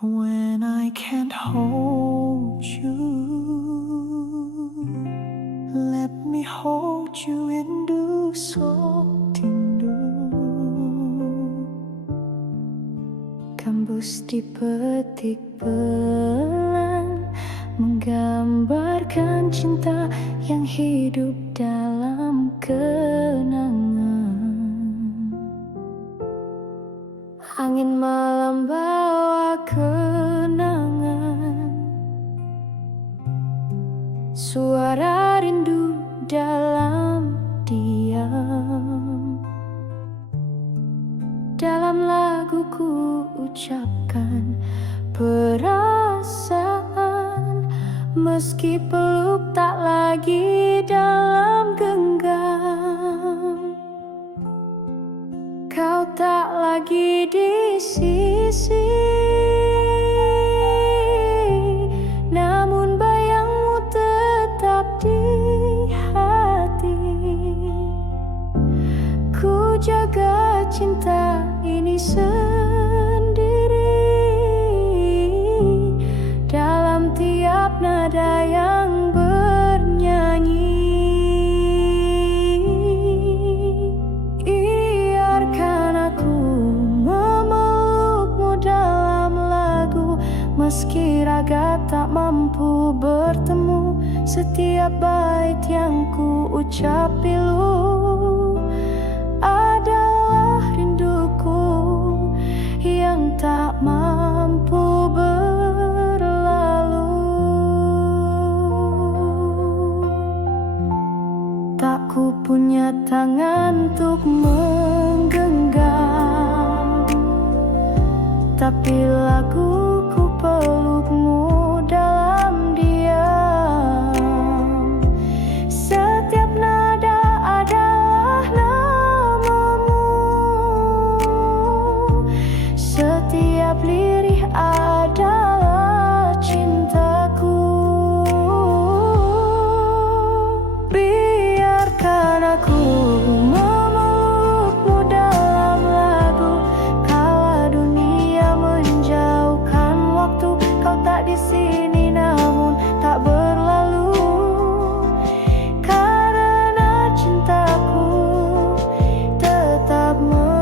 When I can't hold you, let me hold you rindu sotindu. Gambus dipetik pelan, menggambarkan cinta yang hidup dalam kenangan. Angin malam bawa kenangan, suara rindu dalam diam. Dalam laguku ucapkan perasaan, meski peluk tak lagi dalam genggam. Kau tak lagi di sisi, namun bayangmu tetap di hati. Ku jaga cinta ini sendiri, dalam tiap nada yang bernyanyi. Biarkan aku memelukmu dalam lagu, meski raga tak mampu bertemu. Setiap bait yang ku ucap pilu adalah rinduku yang tak mampu berlalu. Tak ku punya tangan untuk menggenggam, tapi laguku pelukmu dalam diam. Setiap nada adalah namamu, setiap lirih adalah cintaku. Biarkan aku memelukmu dalam lagu, kala dunia menjauhkan waktu. Kau tak di sini namun tak berlalu, karena cintaku tetap merindu.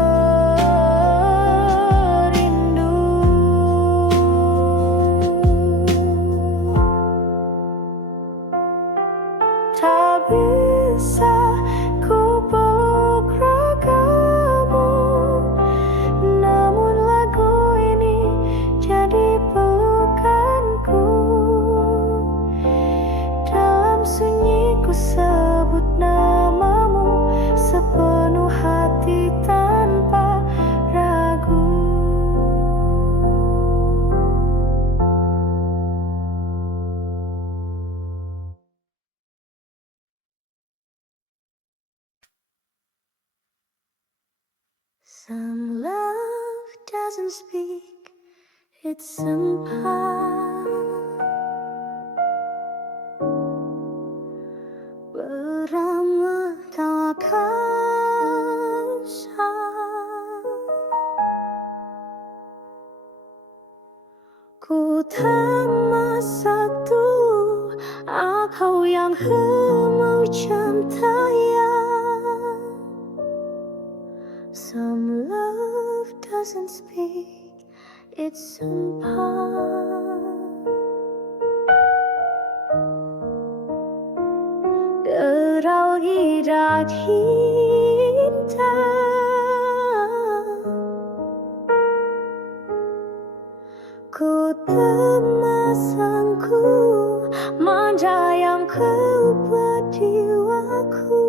Tak bisa ku peluk ragamu, namun lagu ini jadi pelukanku. Dalam sunyi ku sebut namamu sepenuh hati tanpa ragu. Some love doesn't speak, it's sumpah. Beramah tawa kasar, ku tak satu aku yang macam tayang. Some love doesn't speak, it's sumpah. Derau hidat hitam, ku temasangku manja yang kau buat jiwaku.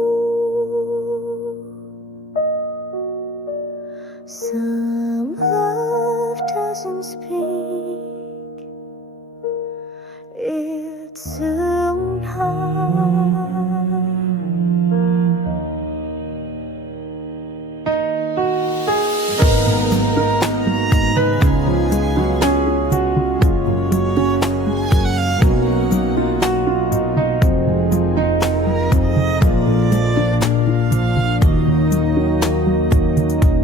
Some love doesn't speak, it's somehow.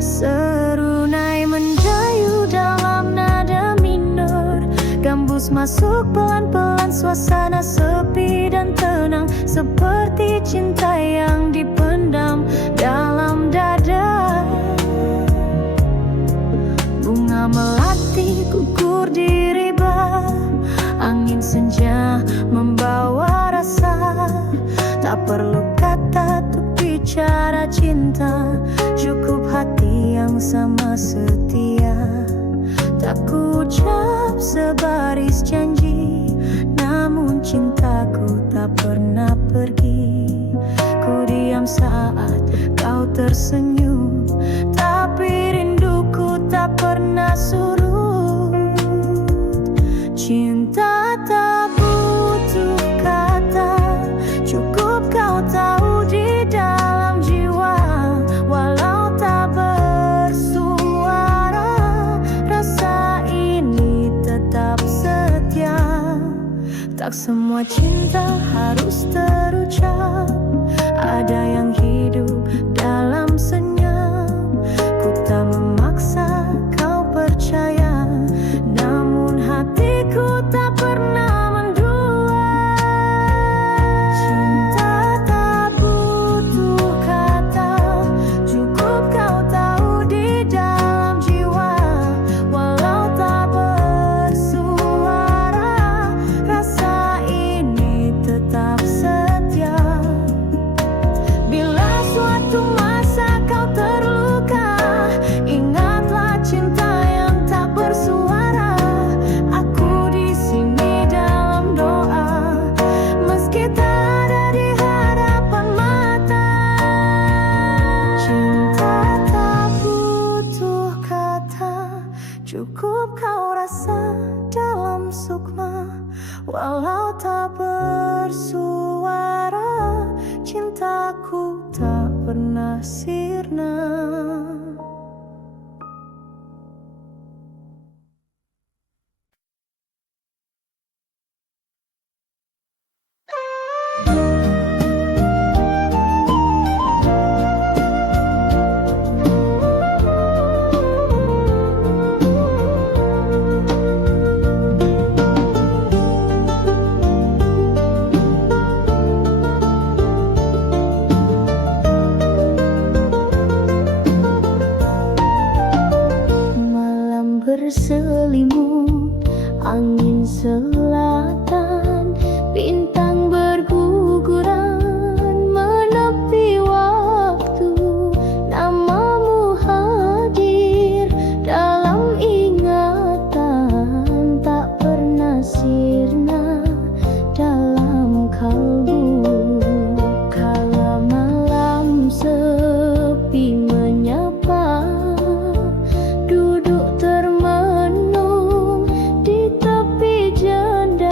Serunai mendayu dalam nada minor, harus masuk pelan-pelan. Suasana sepi dan tenang, seperti cinta yang dipendam dalam dada. Bunga melati gugur di riba, angin senja membawa rasa. Tak perlu kata untuk bicara cinta, cukup hati yang sama setia. Tak ku ucap sebaris janji, namun cintaku tak pernah pergi. Ku diam saat kau tersenyum, tapi rinduku tak pernah surut. Cinta tak butuh kata, cukup kau tahu di dalam jiwa. Walau tak bersuara, rasa ini tetap setia. Tak semua cinta harus terucap, ada yang hidup dalam senyap. Ku tak memaksa kau percaya, namun hatiku tak pernah mendua. Cinta tak butuh kata, cukup kau tahu di dalam jiwa. Walau tak bersuara, rasa ini tetap setia. Bila suatu masa kau terluka, ingatlah cinta yang tak bersuara. Aku di sini dalam doa, meski tak ada di hadapan mata. Cinta tak butuh kata, cukup kau rasa dalam sukma. Walau tak bersuara, cintaku tak pernah sirna. Malam berselimut, angin selatan, bintang berguguran menepi waktu. Namamu hadir dalam ingatan, tak pernah sirna dalam kalbu. Kala malam sepi menyapa, duduk termenung di tepi jendela.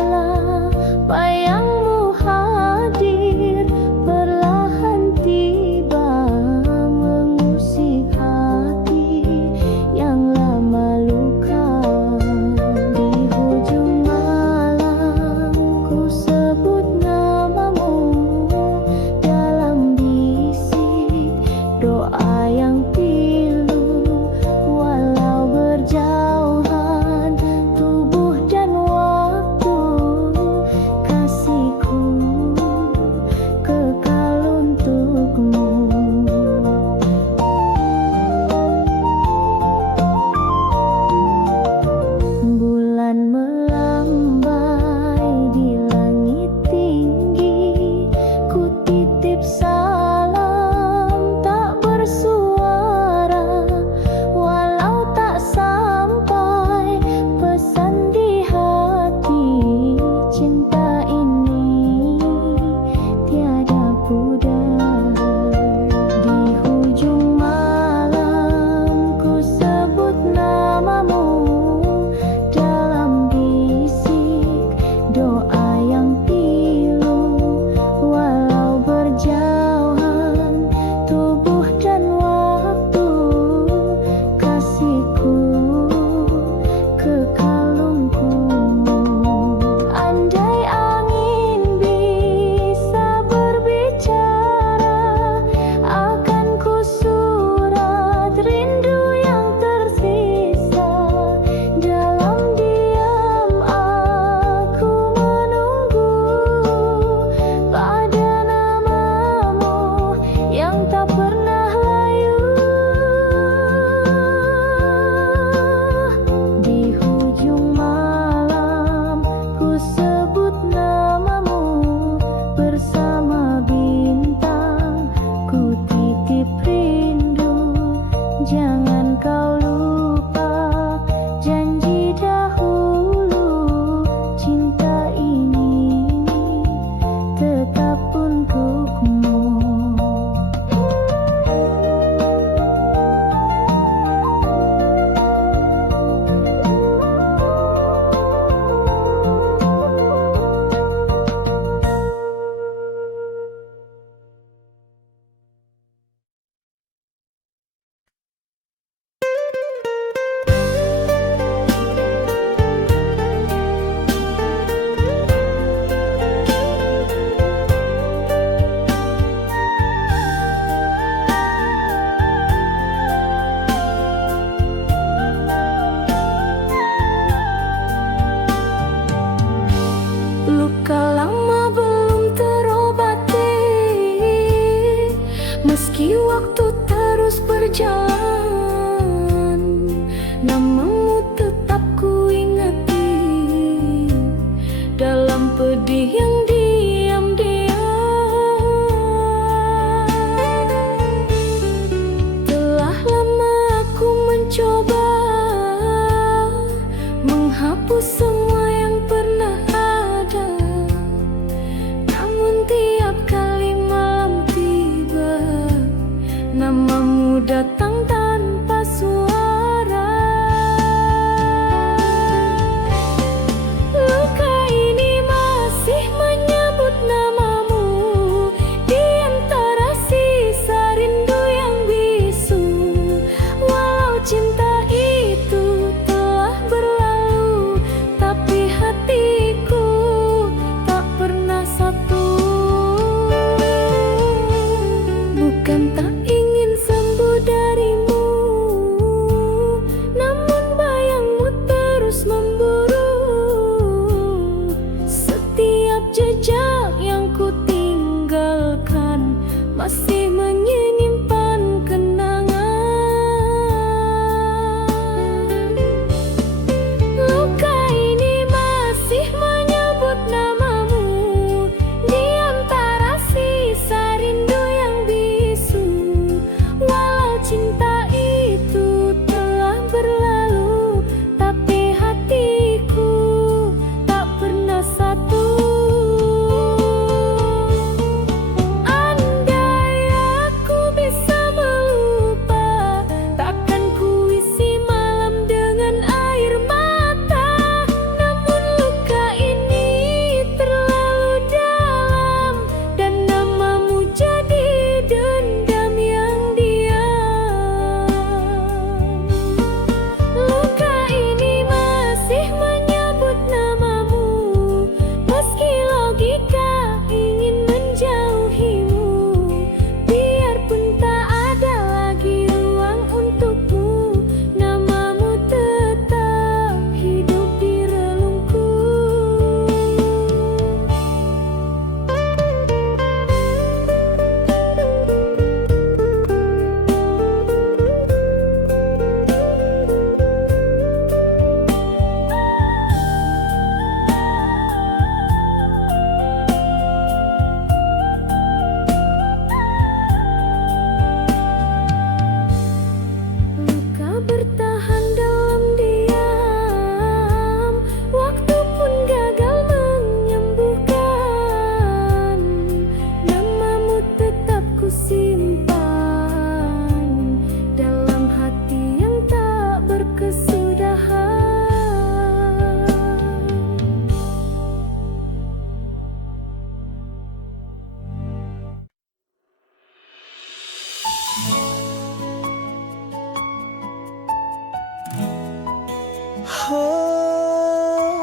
Oh,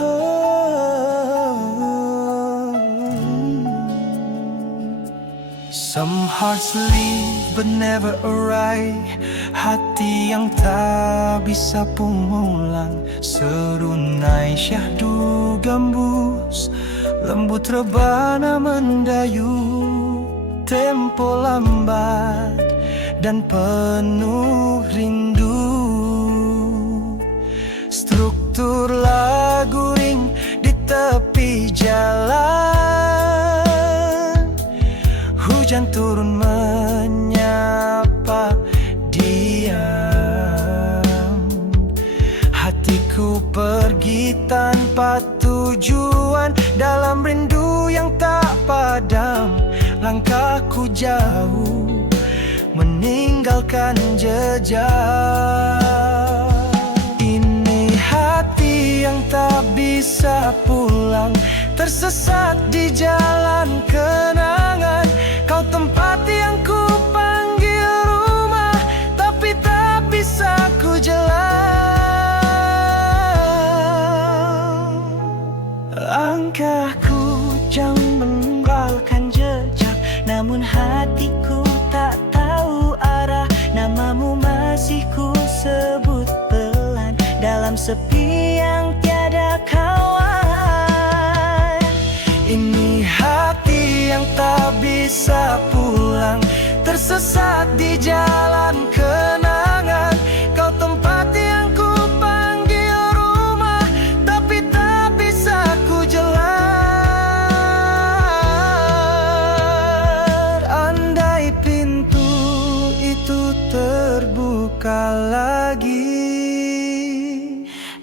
oh. Some hearts leave but never arrive. Hati yang tak bisa pulang, serunai syahdu gambus, lembut rebana mendayu. Tempo lambat dan penuh rindu. Struktur lagu ring di tepi jalan. Hujan turun menyapa diam. Hatiku pergi tanpa tujuan, dalam rindu yang tak padam. Langkahku jauh meninggalkan jejak. Ini hati yang tak bisa pulang, tersesat di jalan kenangan. Kau tempat yang ku panggil rumah, tapi tak bisa ku jalan. Langkahku jauh meninggalkan jejak, namun hatiku tak tahu arah. Namamu masih ku sebut pelan, dalam sepi yang tiada kawan. Ini hati yang tak bisa pulang, tersesat di jalan kenangan. Kau tempat yang ku panggil rumah, tapi tak bisa ku jalan. Andai pintu itu terbuka lagi,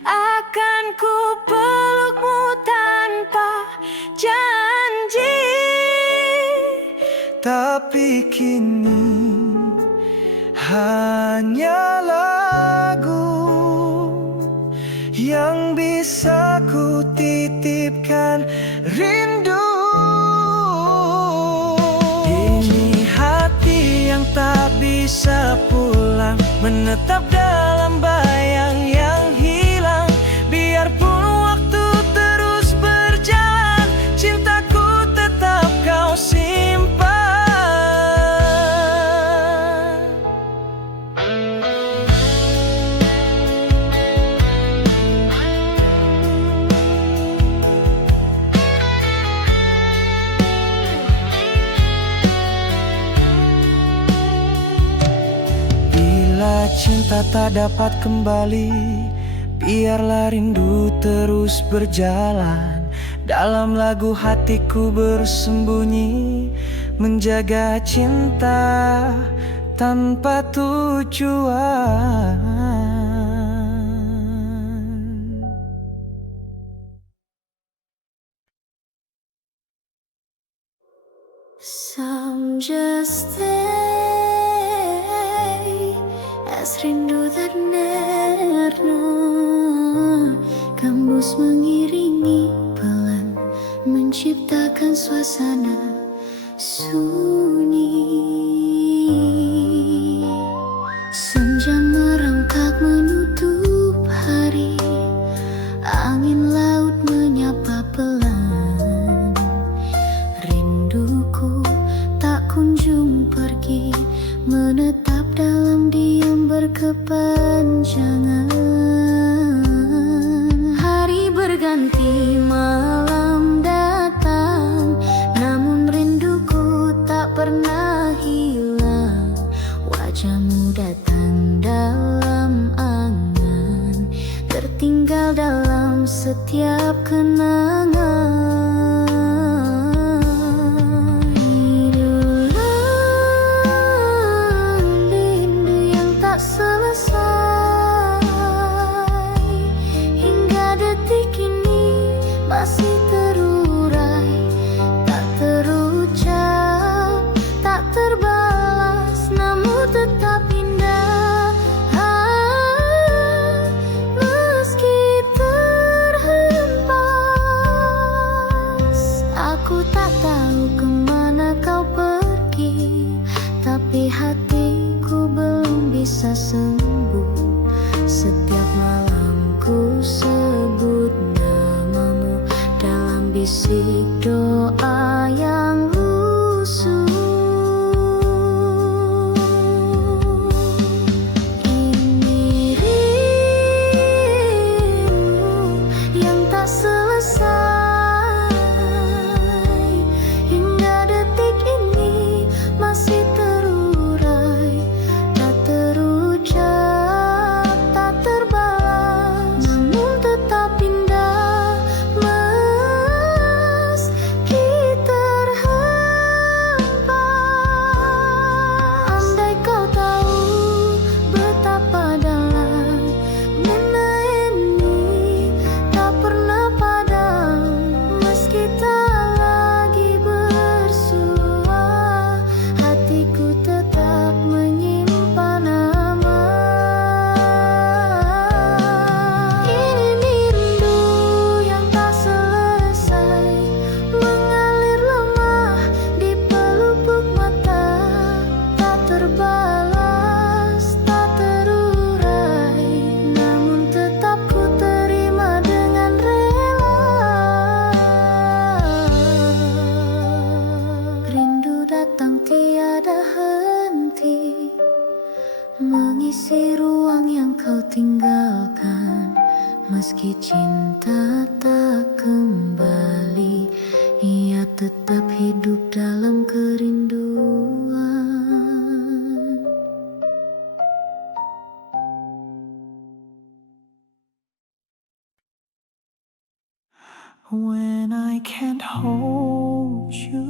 akan ku pelukmu tanpa janji. tapi kini hanya lagu yang bisa ku titipkan rindu. Ini hati yang tak bisa pulang, menetap dalam bayang yang hilang. Biarpun waktu terus berjalan, cintaku tetap kau simpan. Bila cinta tak dapat kembali, biarlah rindu terus berjalan. Dalam lagu hatiku bersembunyi, menjaga cinta tanpa tujuan. Some just stay as rindu tak nerno, gambus mengiringi pelan, menciptakan suasana sunyi. Senja merangkak menutup hari, angin laut menyapa pelan. Rinduku tak kunjung pergi, menetap dalam diam berkepanjangan. Hari berganti, malam datang, namun rinduku tak pernah hilang. Wajahmu datang dalam angan, tertinggal dalam setiap kenangan. Masih terurai, tak terucap, tak terbalas, namun tetap indah. Meski terhempas. Setiap malam ku sebut namamu dalam bisik doa yang lusuh. Ini rindu yang tak selesai, hingga detik ini masih terurai, tak terucap, tak terbalas, namun tetap indah meski terhampa. Andai kau tahu betapa dalam mana ini tak pernah padam, meski tak lagi bersua, hatiku tetap menyimpan nama. Ini rindu yang tak selesai, mengalir lemah di pelupuk mata, tak terbalas, tak terurai, namun tetap ku terima dengan rela. Rindu datang tiada henti, mengisi ruang yang kau tinggalkan. Meski cinta tak kembali, ia tetap hidup dalam kerinduan. When I can't hold you,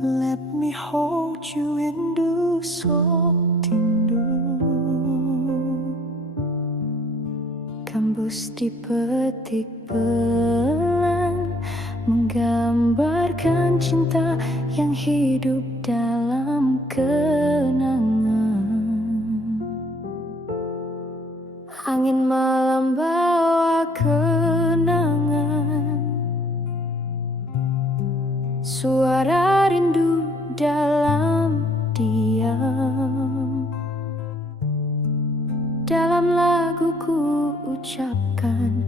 let me hold you rindu sotindu. Kambus dipetik pelan, menggambarkan cinta yang hidup dalam kenangan. Angin malam bawa kenangan, suara rindu dalam diam. Dalam lagu ku ucapkan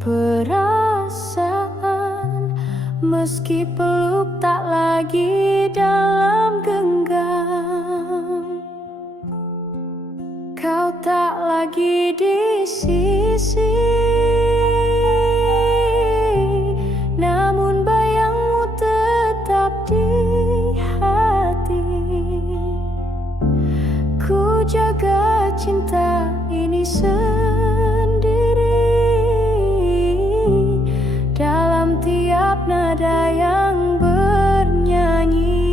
perasaan, meski peluk tak lagi dalam genggam. Kau tak lagi di sisi, namun bayangmu tetap di hati. Ku jaga cinta ini sendiri, dalam tiap nada yang bernyanyi.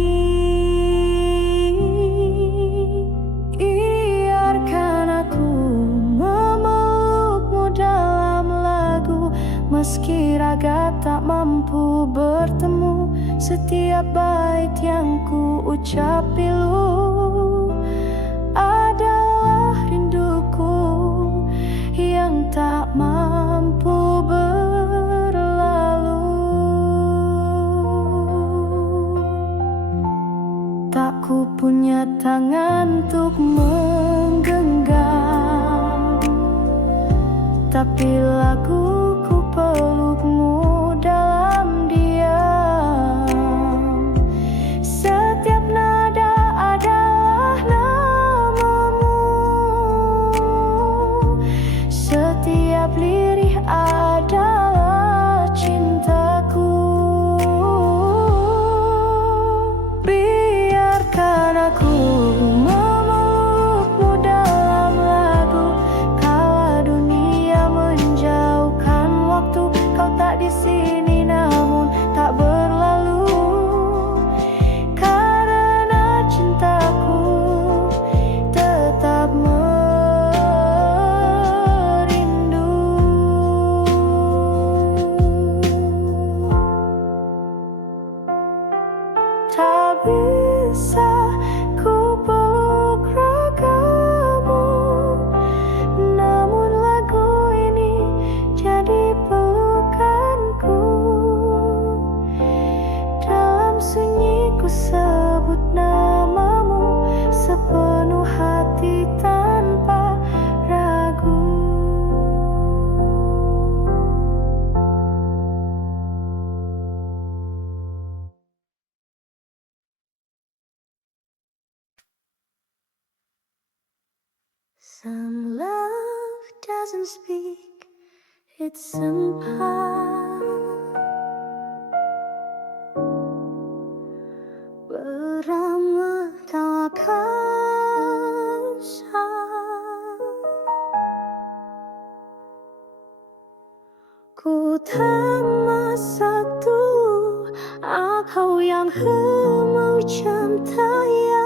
Biarkan aku memelukmu dalam lagu, meski raga tak mampu bertemu. Setiap bait yang ku ucap pilu adalah rinduku yang tak mampu berlalu. Tak ku punya tangan untuk menggenggam, tapi laguku pelukmu dalam diam. Setiap nada adalah Some love doesn't speak, it's sempat beramah tak kasar. Ku tak satu aku yang mau cintaya.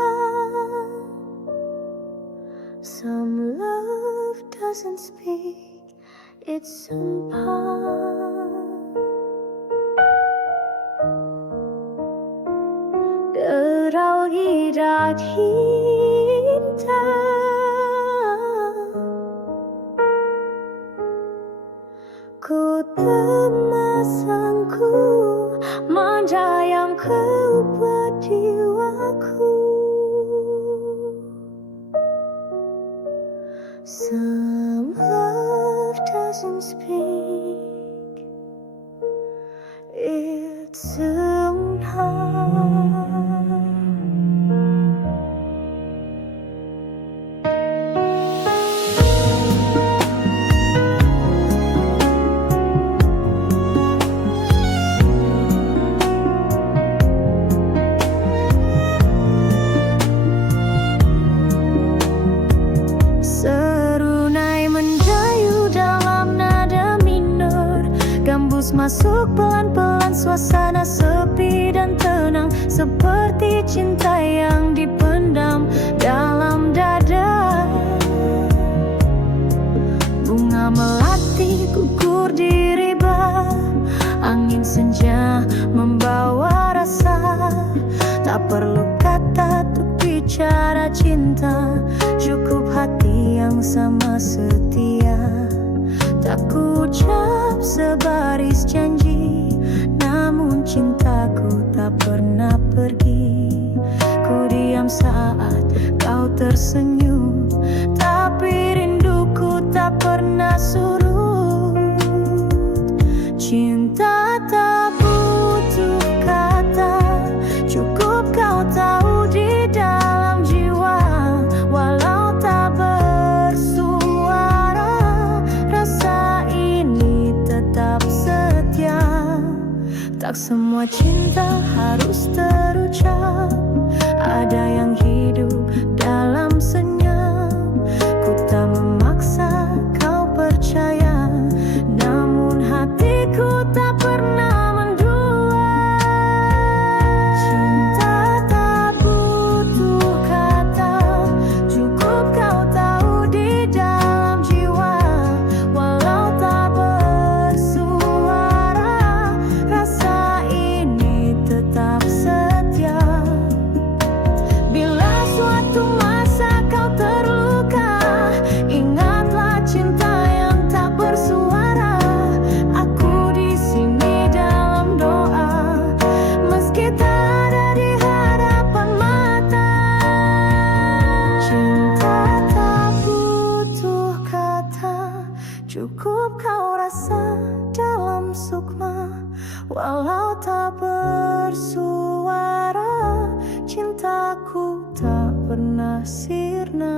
Some love doesn't speak, it's sempat derau hidat cinta. Ku temasangku manja yang kau buat jiwaku. Some love doesn't speak, it's sempat. Masuk pelan-pelan suasana sepi dan tenang, seperti cinta yang dipendam dalam dada. Bunga melati gugur di riba, angin senja membawa rasa. Tak perlu kata untuk bicara cinta, cukup hati yang sama setia. Tak ku ucap sebaris janji, namun cintaku tak pernah pergi. Ku diam saat kau tersenyum, tapi rinduku tak pernah surut. Cinta tak butuh kata, cukup kau tahu di dalam jiwa. Walau tak bersuara, rasa ini tetap setia. Tak semua cinta harus terucap, ada yang hidup dalam senyap. Ku tak memaksa kau percaya, namun hatiku tak pernah mendua. Cinta tak butuh kata, cukup kau tahu di dalam jiwa. Walau tak bersuara, rasa ini tetap setia. Bila suatu masa kau terluka, ingatlah cinta yang tak bersuara. Aku di sini dalam doa, meski tak ada di hadapan mata. Cinta tak butuh kata, cukup kau rasa dalam sukma. Walau tak bersuara, cintaku tak pernah sirna.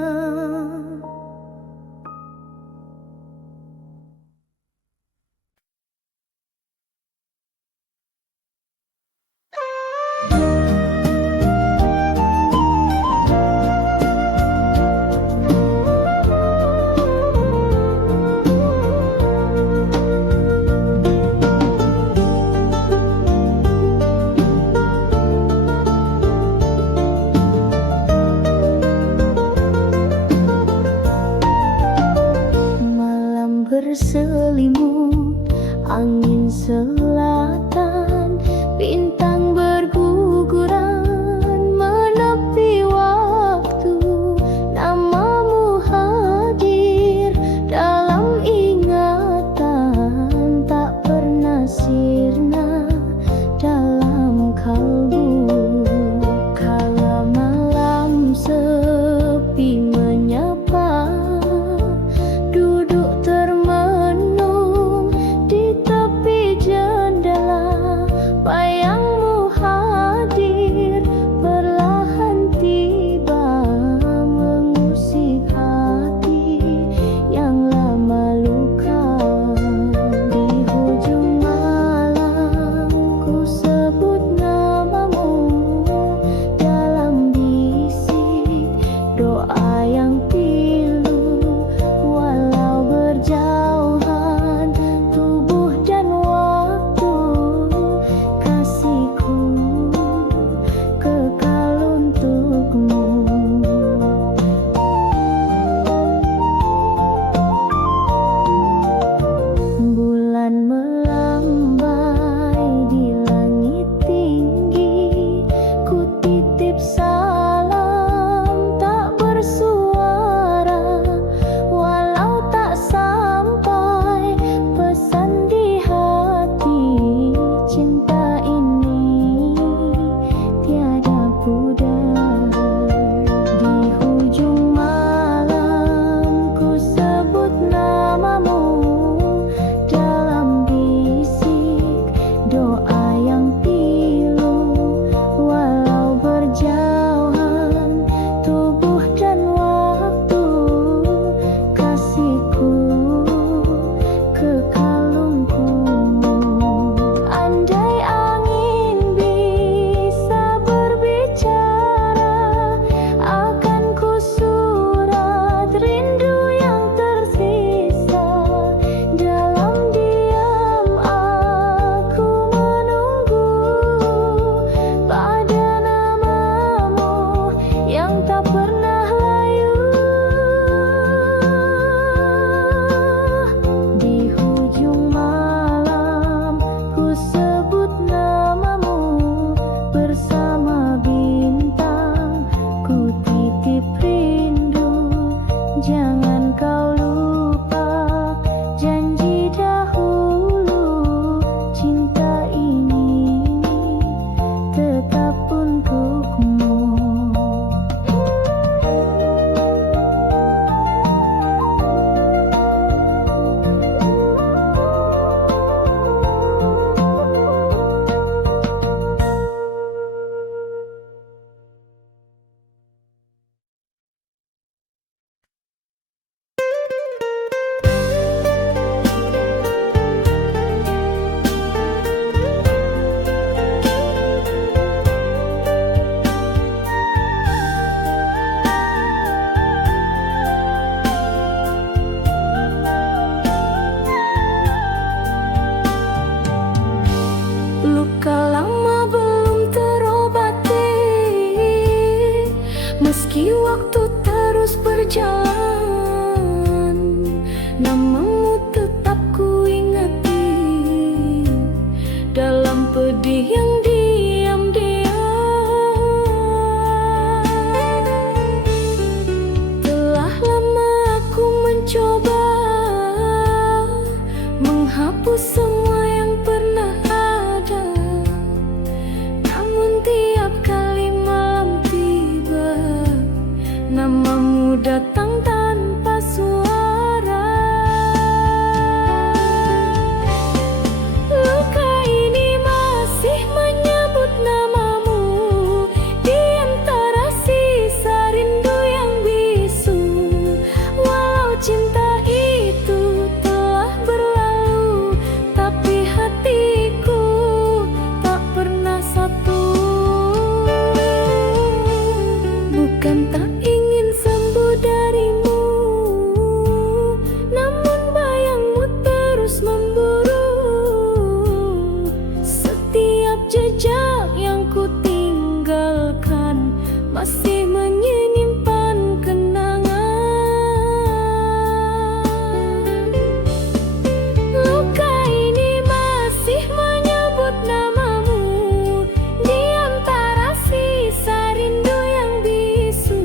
Malam berselimut, angin selatan, bintang berguguran menepi waktu. Namamu hadir dalam ingatan, tak pernah sirna dalam kalbu. Kala malam sepi menyapa, duduk termenung di tepi jalan. Namamu tetap ku ingati dalam pedih yang diam-diam. Telah lama aku mencoba menghapus semua yang pernah ada, namun tiap kali malam tiba, namamu datang tanpa suara. Luka ini masih menyebut namamu di antara sisa rindu yang bisu. Walau cinta itu telah berlalu, tapi hatiku tak pernah satu. Bukan tak ingin sembuh darimu, namun bayangmu terus memburu. Setiap jejak yang ku tinggalkan masih menyimpan kenangan. Luka ini masih menyebut namamu di antara sisa rindu yang bisu.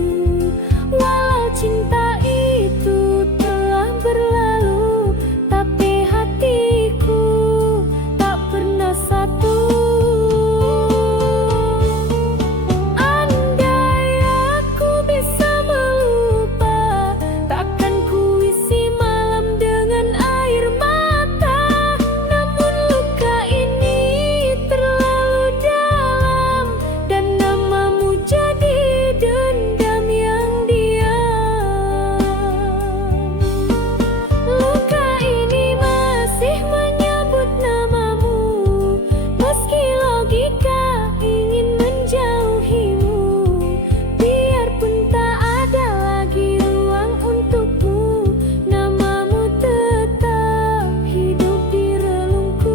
Walau cinta itu telah berlalu, tapi hatiku tak pernah satu. Andai aku bisa melupa, takkan ku isi malam dengan air mata. Namun luka ini terlalu dalam, dan namamu jadi dendam yang diam. Luka ini masih menyebut namamu, meski logika ingin menjauhimu. Biarpun tak ada lagi ruang untukmu, namamu tetap hidup di relungku.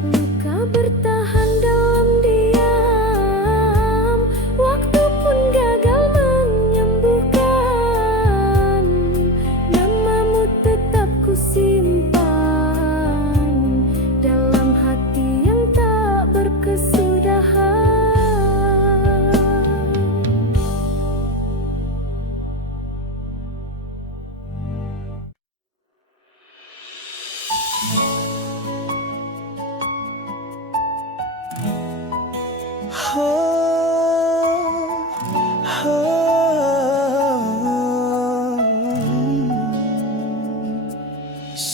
Luka bertahan dalam diam, waktu pun gagal menyembuhkan. Namamu tetap ku simpan dalam hati yang tak berkesudahan.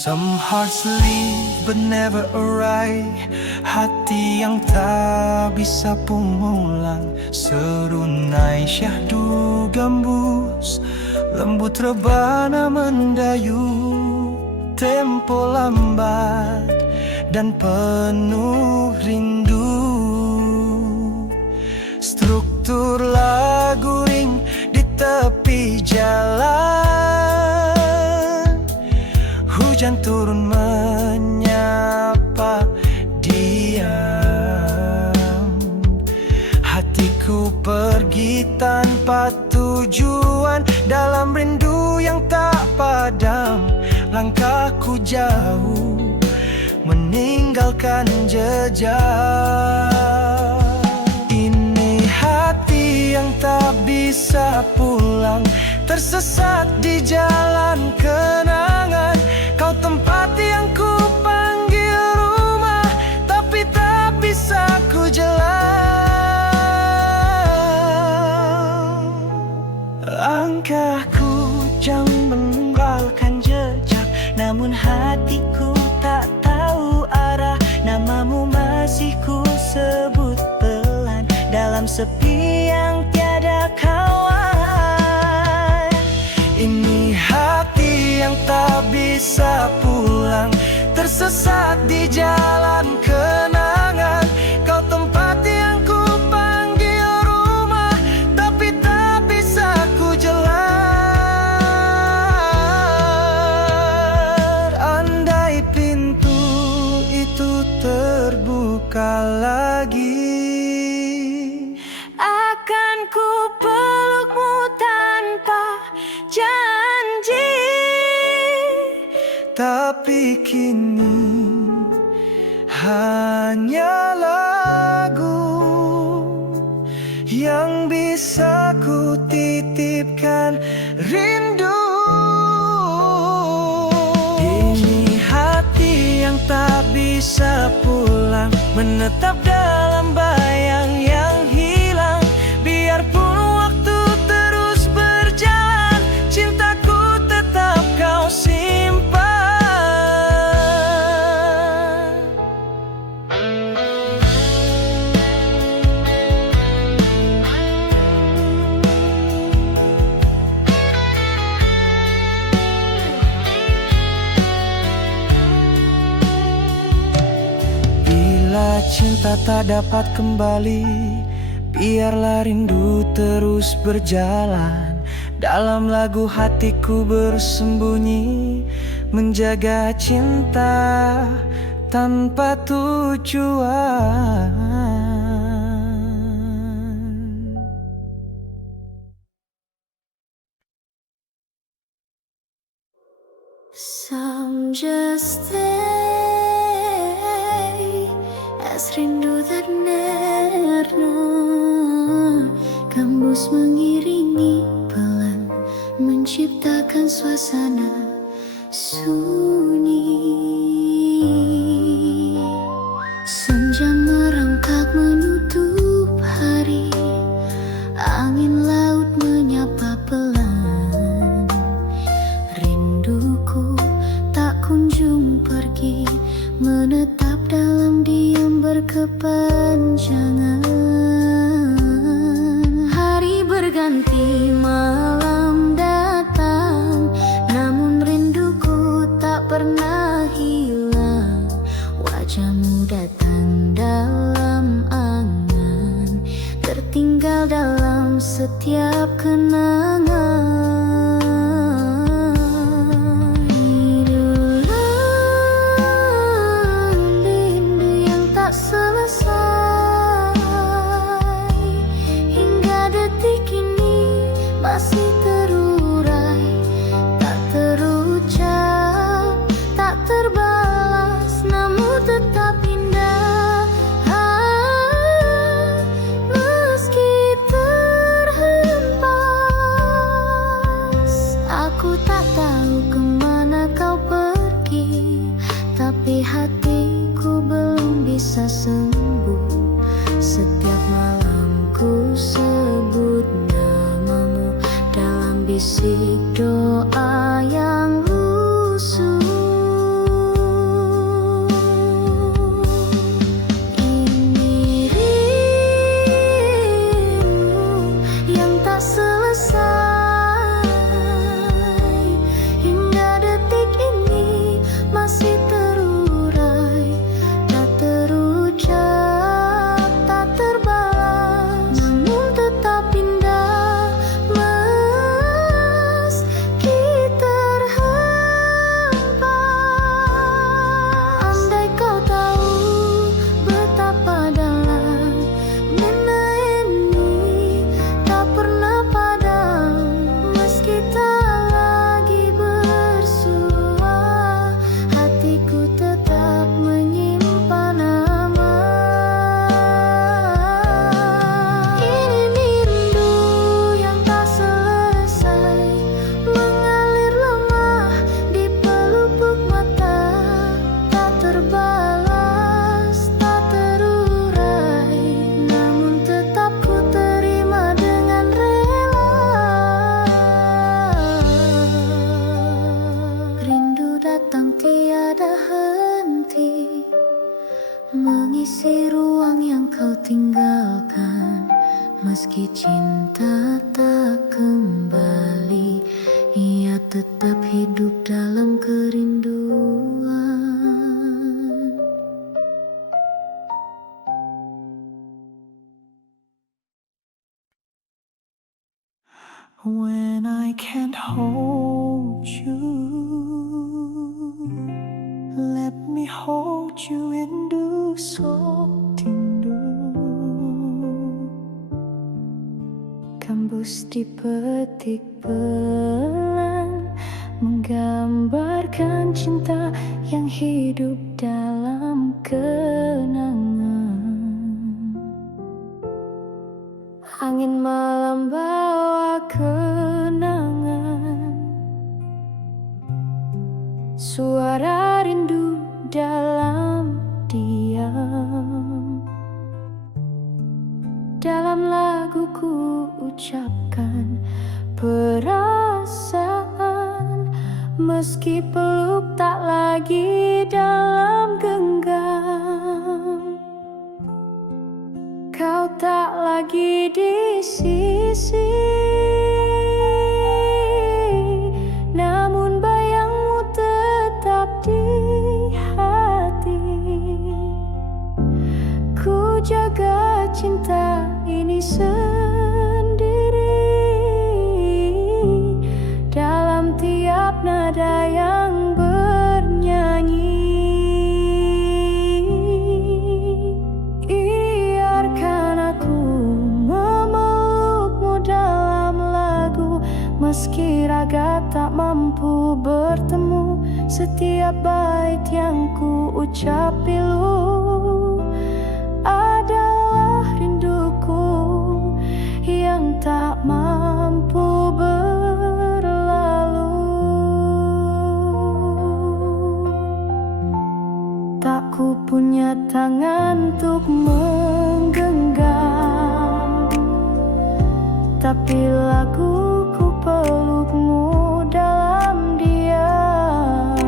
Some hearts leave but never arrive. Hati yang tak bisa pulang, serunai syahdu gambus, lembut rebana mendayu. Tempo lambat dan penuh rindu, struktur lagu ring di tepi jalan. Hujan turun menyapa diam. Hatiku pergi tanpa tujuan, dalam rindu yang tak padam. Langkahku jauh meninggalkan jejak. Ini hati yang tak bisa pulang, tersesat di jalan kenangan. Kau tempat yang ku panggil rumah, tapi tak bisa ku jalan. Langkahku jauh meninggalkan jejak, namun hatiku tak tahu arah. Namamu masih ku sebut pelan dalam sepi yang tiada kawan. Ini hati yang tak bisa pulang, tersesat di jalan kenangan. Kau tempat luka lagi. Akan ku pelukmu tanpa janji, tapi kini hanya lagu yang bisa ku titipkan rindu. Ini hati yang tak bisa pulang, menetap dalam bayang yang hilang. Biarpun waktu terus berjalan, cintaku tetap kau simpan. Bila cinta tak dapat kembali, biarlah rindu terus berjalan. Dalam lagu hatiku bersembunyi, menjaga cinta tanpa tujuan. Some just stay as rindu tak nerna, gembus mengiringi pelan, menciptakan suasana sunyi. Senja merangkak menutup hari, angin laut menyapa pelan. Rinduku tak kunjung pergi, menetap dalam diam berkepanjangan. Hari berganti, malam datang, namun rinduku tak pernah hilang. Wajahmu datang dalam angan, tertinggal dalam setiap kenangan. Masih terurai, tak terucap, tak terbalas, namun tetap indah. Meski terhempas, aku tak tahu kemana kau pergi, tapi hatiku belum bisa sembuh. Setiap malam ku sebut namamu dalam bisik doa yang lusuh. Ini rindu yang tak selesai, hingga detik ini masih terurai, tak terucap, tak terbalas, namun tetap indah. Meski terhempas, andai kau tahu betapa dalam benda ini tak pernah padam. Meski tak lagi bersua, hatiku tetap menyimpan nama. Ini rindu yang tak selesai, mengalir lemah di pelupuk mata, tak terbalas, tak terurai, namun tetap ku terima dengan rela. Rindu datang tiada henti, mengisi ruang yang kau tinggalkan. Meski cinta tak kembali, ia tetap hidup dalam kerinduan. When I can't hold you, let me hold you and do so. Terus dipetik pelan, menggambarkan cinta yang hidup dalam kenangan. Angin malam bawa kenangan, suara rindu dalam diam. Dalam laguku ucapkan perasaan, meski peluk tak lagi dalam genggam. Kau tak lagi di sisi, namun bayangmu tetap di hati. Ku jaga cinta ini sendiri, dalam tiap nada yang bernyanyi. Biarkan aku memelukmu dalam lagu, meski raga tak mampu bertemu. Setiap bait yang ku ucap pilu adalah rinduku yang tak mampu berlalu. Tak ku punya tangan untuk menggenggam, tapi laguku pelukmu dalam diam.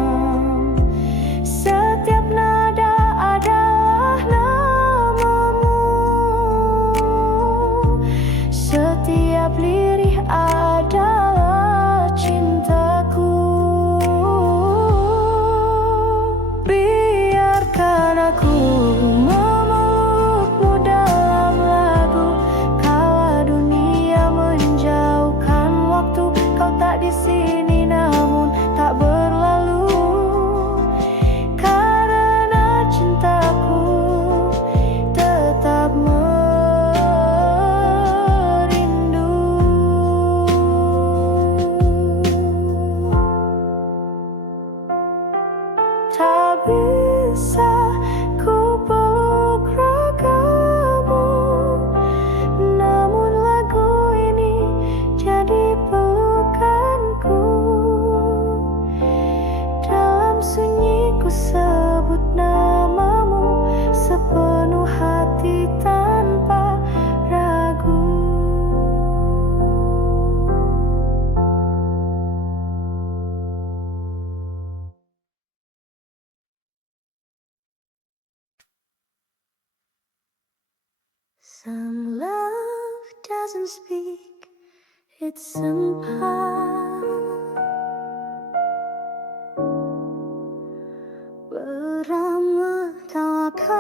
Setiap nada adalah namamu, setiap lirih adalah cintaku. Biarkan aku memelukmu dalam lagu, kala dunia menjauhkan waktu. Kau tak di sini namun tak berlalu, karena cintaku tetap merindu. Tak bisa ku peluk ragamu, namun lagu ini jadi pelukanku. Dalam sunyi ku sebut namamu sepenuh hati tanpa ragu. Some love doesn't speak, it's sempah. Beramah tak kasar,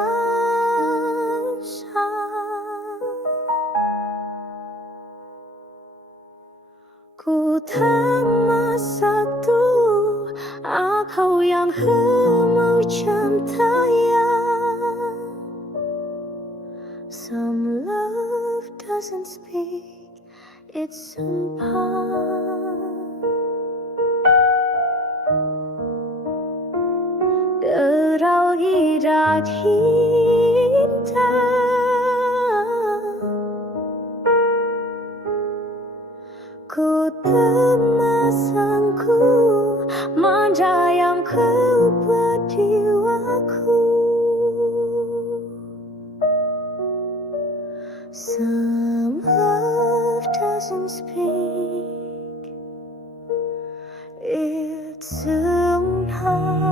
ku tak satu aku yang mau cintaya. Some love doesn't speak, it's sumpah. Derau hidat hitam, ku temasangku manja yang kau jiwaku. Some love doesn't speak, it's somehow.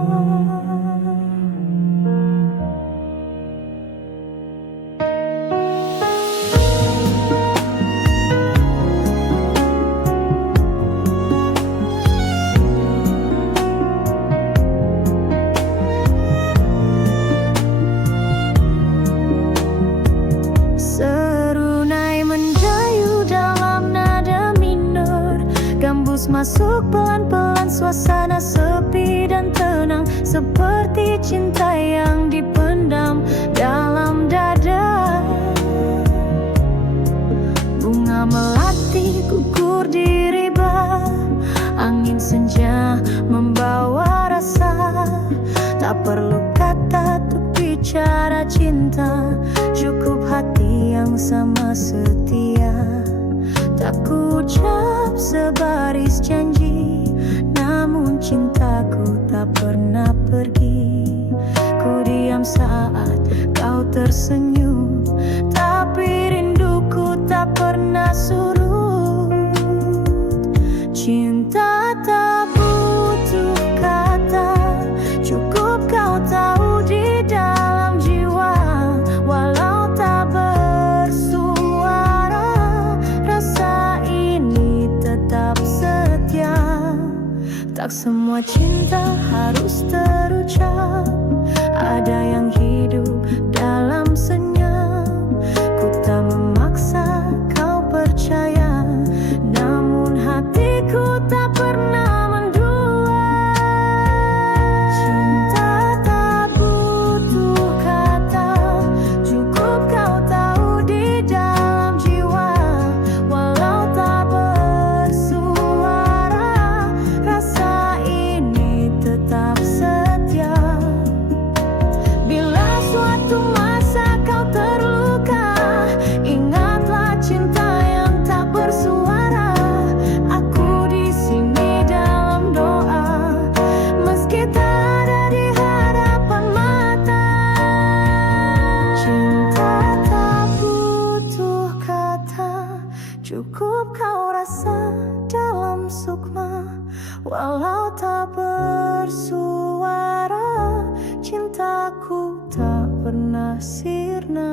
Masuk pelan-pelan suasana sepi dan tenang, seperti cinta yang dipendam dalam dada. Bunga melati bicara cinta, cukup hati yang sama setia. Tak ku ucap sebaris janji, namun cintaku tak pernah pergi. Ku diam saat kau tersenyum, tapi rinduku tak pernah surut. Cinta tak butuh kata, cukup kau tahu di dalam jiwa. Walau tak bersuara, rasa ini tetap setia. Tak semua cinta harus terucap, ada yang hidup dalam senyap. Ku tak memaksa kau percaya, namun hatiku tak pernah mendua. Cinta tak butuh kata, cukup kau tahu di dalam jiwa. Walau tak bersuara, rasa ini tetap setia. Bila suatu masa kau terluka, ingatlah cinta yang tak bersuara. Aku di sini dalam doa, meski tak ada di hadapan mata. Cinta tak butuh kata, cukup kau rasa dalam sukma. Walau tak bersuara, cintaku tak pernah sirna.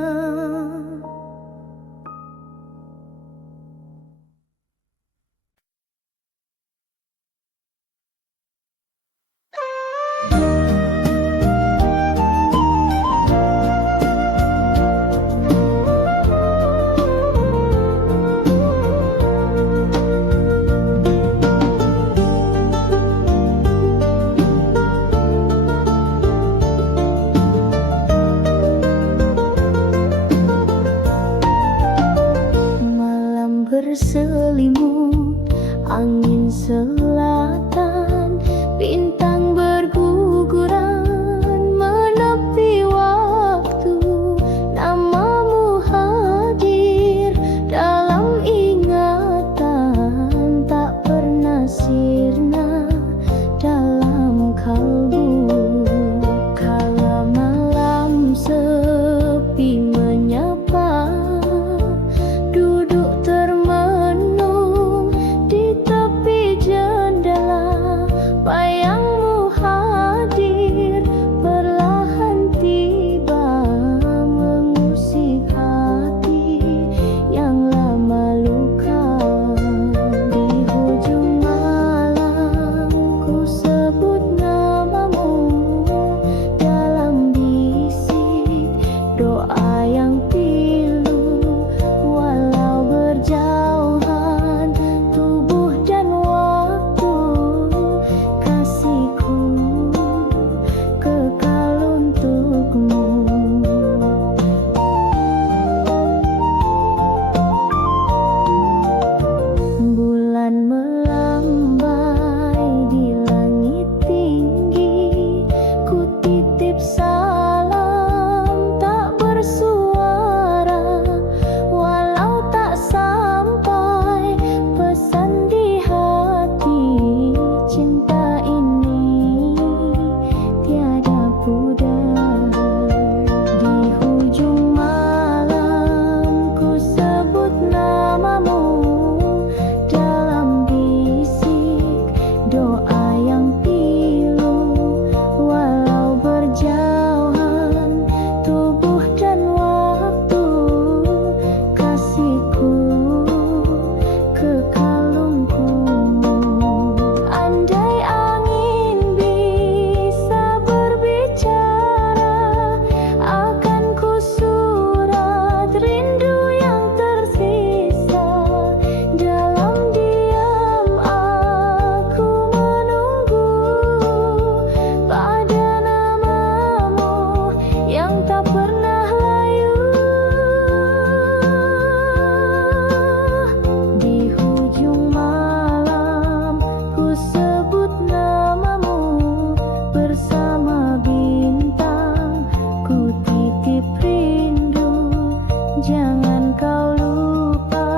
Jangan kau lupa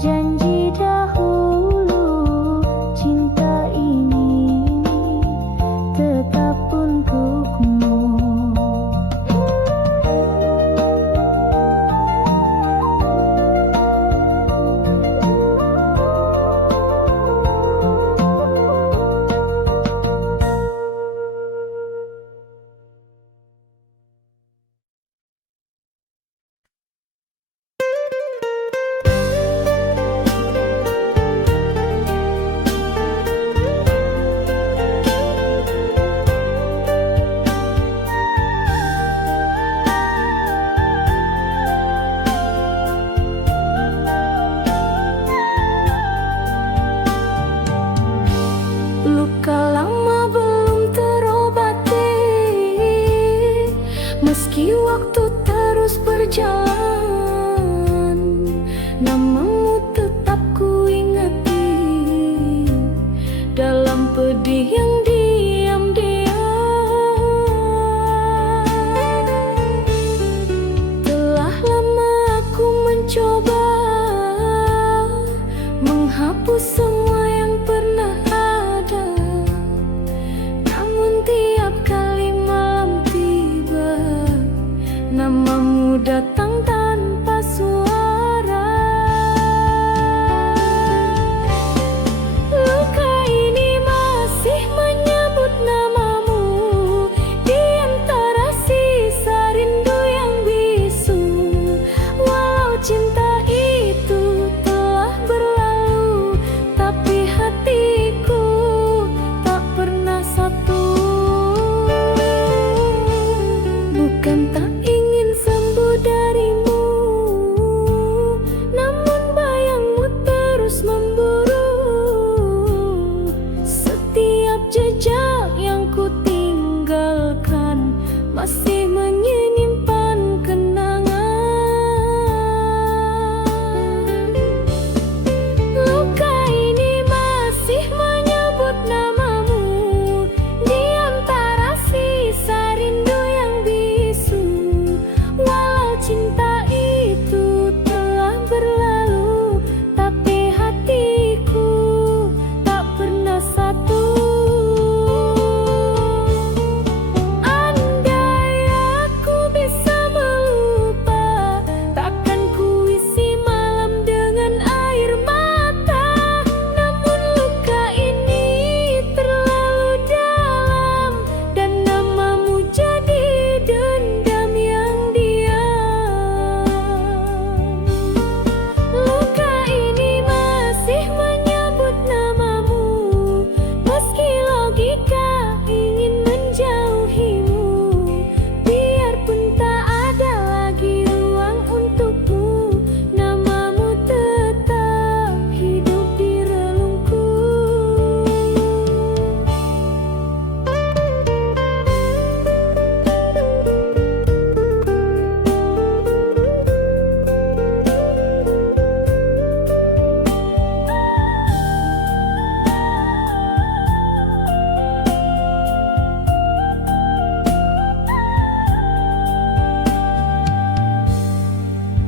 janji dahulu, cinta ini tetap untukmu. Luka lama belum terobati, meski waktu terus berjalan, namamu tetap ku ingati dalam pedih yang diam-diam. Telah lama aku mencoba menghapus semua yang pernah ada, namun tiap kali malam tiba, namamu datang tanpa suara. Luka ini masih menyebut namamu di antara sisa rindu yang bisu. Walau cinta itu telah berlalu, tapi hatiku tak pernah satu. Bukan tak ingin sembuh darimu, namun bayangmu terus memburu. Setiap jejak yang ku tinggalkan masih menyimpan kenangan. Luka ini masih menyebut namamu di antara sisa rindu yang bisu. Walau cinta itu telah berlalu, tapi hatiku tak pernah satu. Andai aku bisa melupa, takkan ku isi malam dengan air mata. Namun luka ini terlalu dalam, dan namamu jadi dendam yang diam. Luka ini masih menyebut namamu, meski logika ingin menjauhimu. Biarpun tak ada lagi ruang untukmu, namamu tetap hidup di relungku.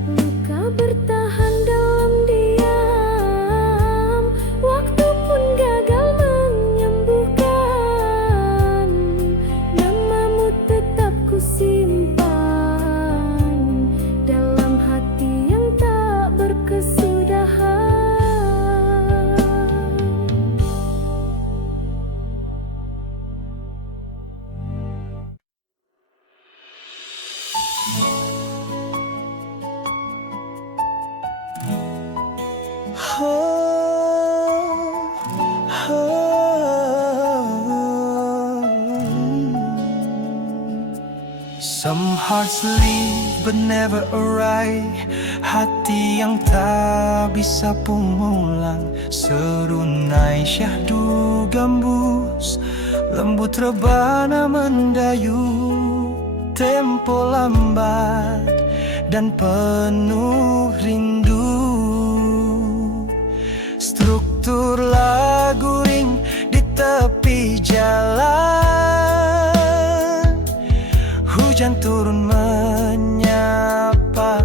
Luka bertahan dalam diam, waktu pun gagal menyembuhkan. Namamu tetap ku simpan dalam hati yang tak berkesudahan. Some hearts leave but never arrive. Hati yang tak bisa pulang, serunai syahdu gambus, lembut rebana mendayu. Tempo lambat dan penuh rindu, struktur lagu ring di tepi jalan. Hujan turun menyapa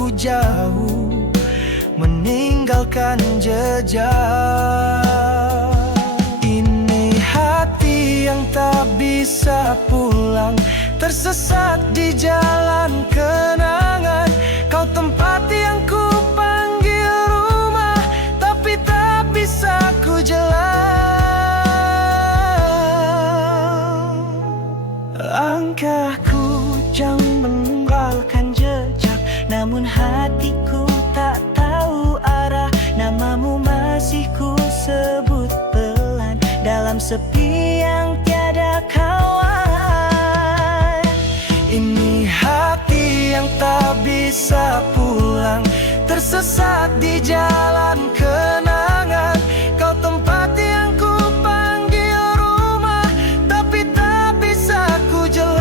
aku jauh, meninggalkan jejak. Ini hati yang tak bisa pulang, tersesat di jalan kenangan. Kau tempat yang ku panggil rumah, tapi tak bisa ku jalan. Langkahku jauh meninggalkan jejak, namun hatiku tak tahu arah. Namamu masih ku sebut pelan dalam sepi yang tiada kawan. Ini hati yang tak bisa pulang, tersesat di jalan kenangan. Kau tempat yang ku panggil rumah, tapi tak bisa ku jalan.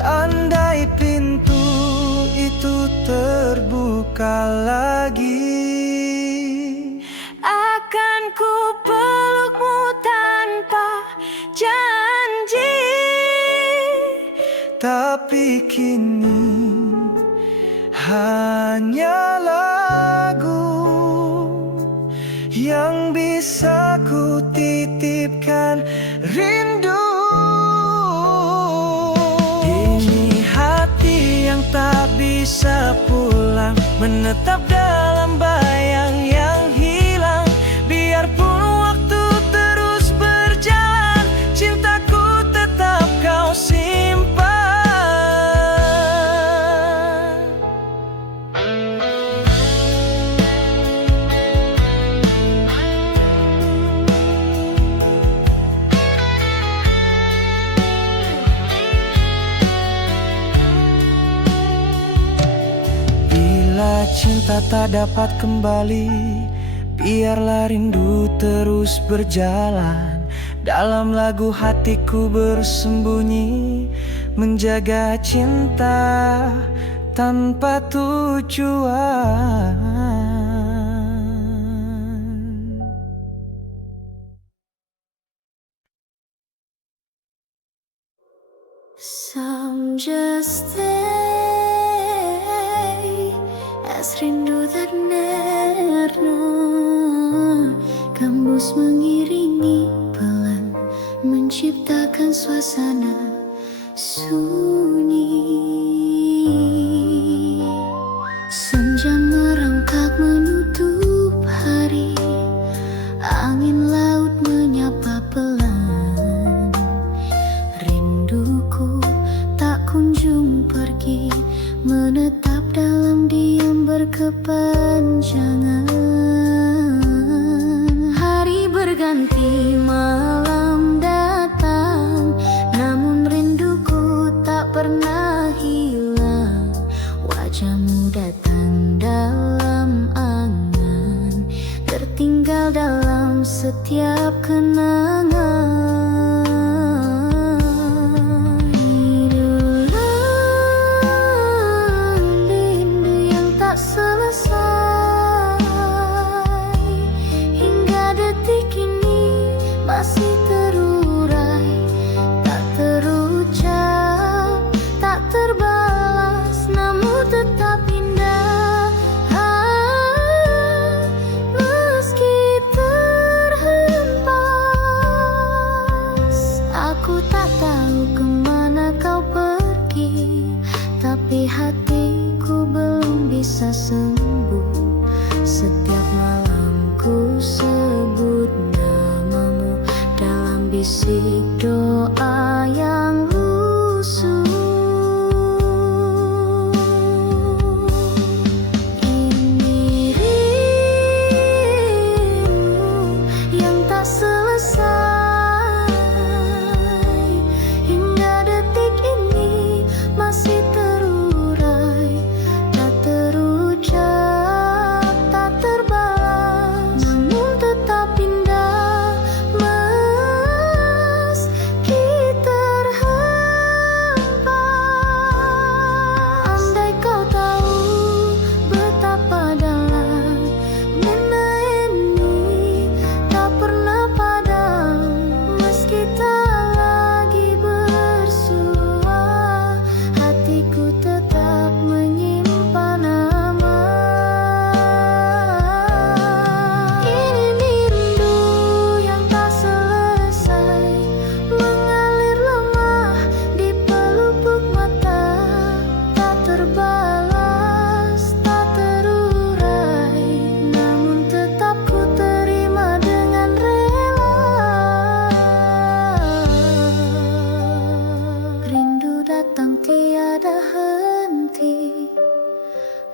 Andai pintu itu terbuka lagi, Akan ku pelukmu tanpa janji. tapi kini hanya lagu yang bisa ku titipkan rindu. Ini hati yang tak bisa pulang, menetap dalam bayang yang hilang. Biarpun waktu terus berjalan, cintaku tetap kau simpan. Bila cinta tak dapat kembali, biarlah rindu terus berjalan. Dalam lagu hatiku bersembunyi, menjaga cinta tanpa tujuan. Some just stay as rindu tak nerna, gembus mengiringi pelan, menciptakan suasana sunyi. Senja merangkak menutup hari, angin laut menyapa pelan. Rinduku tak kunjung pergi, menetap dalam diam berkepanjangan. Hari berganti, malam datang, namun rinduku tak pernah hilang. Wajahmu datang dalam angan, tertinggal dalam setiap kenangan. Masih terurai, tak terucap, tak terbalas, namun tetap indah. Meski terhempas, aku tak tahu kemana kau pergi, tapi hatiku belum bisa sembuh. Setiap malam ku sebut namamu dalam bisik doa yang lusuh. Ini rindu yang tak selesai, hingga detik ini masih terurai, tak terucap, tak terbalas, namun tetap indah. Meski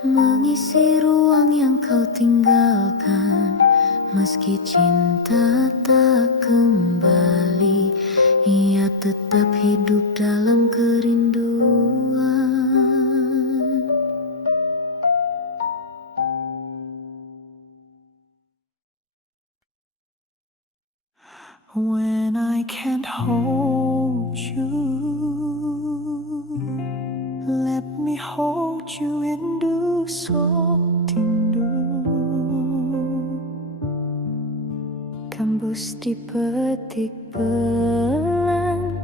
mengisi ruang yang kau tinggalkan. Meski cinta tak kembali, ia tetap hidup dalam kerinduan. When I can't hold you, let me hold you rindu sotindu. Kambus dipetik pelan,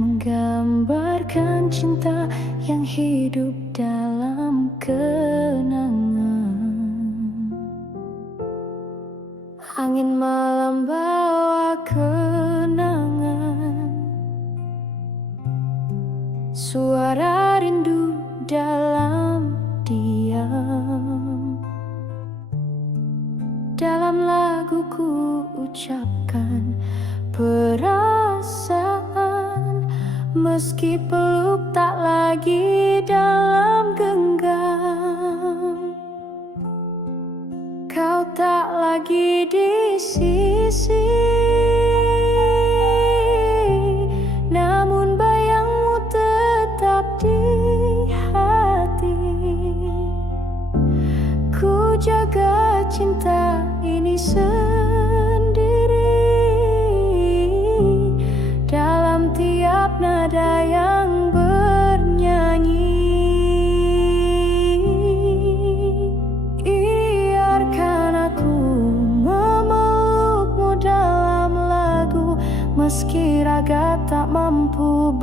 menggambarkan cinta yang hidup dalam kenangan. Angin malam bawa kenangan, suara rindu dalam diam. Dalam laguku ucapkan perasaan, meski peluk tak lagi dalam genggam. Kau tak lagi di sisi, namun bayangmu tetap di hati. Ku jaga cinta ini sendiri, dalam tiap nada yang bernyanyi. Biarkan aku memelukmu dalam lagu, meski raga tak mampu